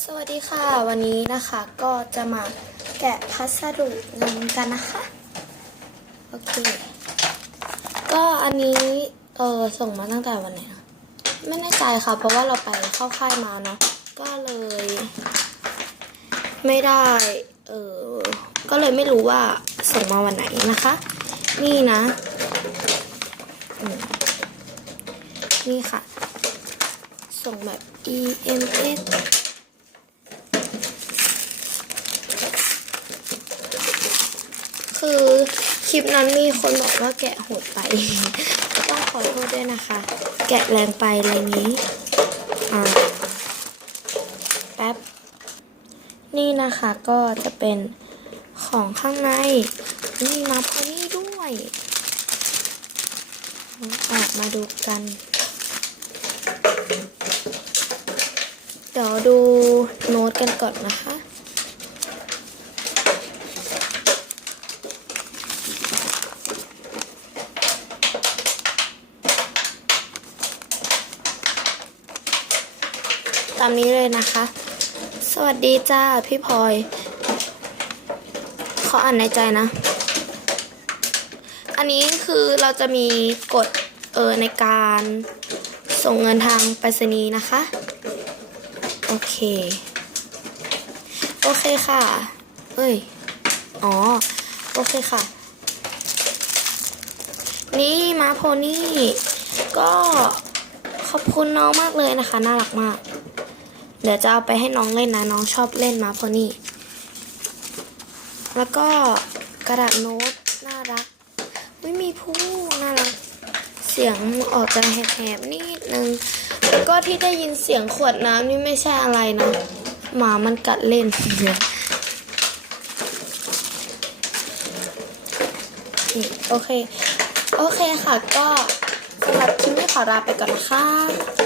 สวัสดีค่ะ วันนี้นะคะก็จะมาแกะพัสดุเงินกันนะคะ โอเค ก็อันนี้เออส่งมาตั้งแต่วันไหนไม่แน่ใจค่ะ เพราะว่าเราไปเข้าค่ายมาเนาะก็เลย ไม่ได้เออก็เลยไม่รู้ว่าส่งมาวันไหนนะคะ นี่นะ นี่ค่ะ ส่งแบบ EMS คือคลิปนั้นมีคนบอกว่าแกะโหดไป ต้องขอโทษด้วยนะคะ แกะแรงไปอะไรนี้อ่าแป๊บ นี่นะคะก็จะเป็นของข้างในนี่มาพอนี่ด้วยออกมาดูกัน เดี๋ยวดูโน้ตกันก่อนนะคะ ตามนี้เลยนะคะ สวัสดีจ้าพี่พลอยขออ่านในใจนะ อันนี้คือเราจะมีกฎเออในการส่งเงินทางไปรษณีย์นะคะ โอเค โอเคค่ะ เอ้ย อ๋อ โอเคค่ะ นี่มาโพนี่ ก็ขอบคุณน้องมากเลยนะคะ น่ารักมาก เดี๋ยวจะเอาไปให้น้องเล่นนะ น้องชอบเล่นมาโพนี่ แล้วก็กระดาษโน้ตน่ารัก ไม่มีผู้น่ารัก เสียงออกจะแหบๆนิดนึง แล้วก็ที่ได้ยินเสียงขวดน้ำนี่ไม่ใช่อะไรนะ หมามันกัดเล่นโอเค โอเคค่ะก็สำหรับคลิปนี้ขอลาไปก่อนนะคะ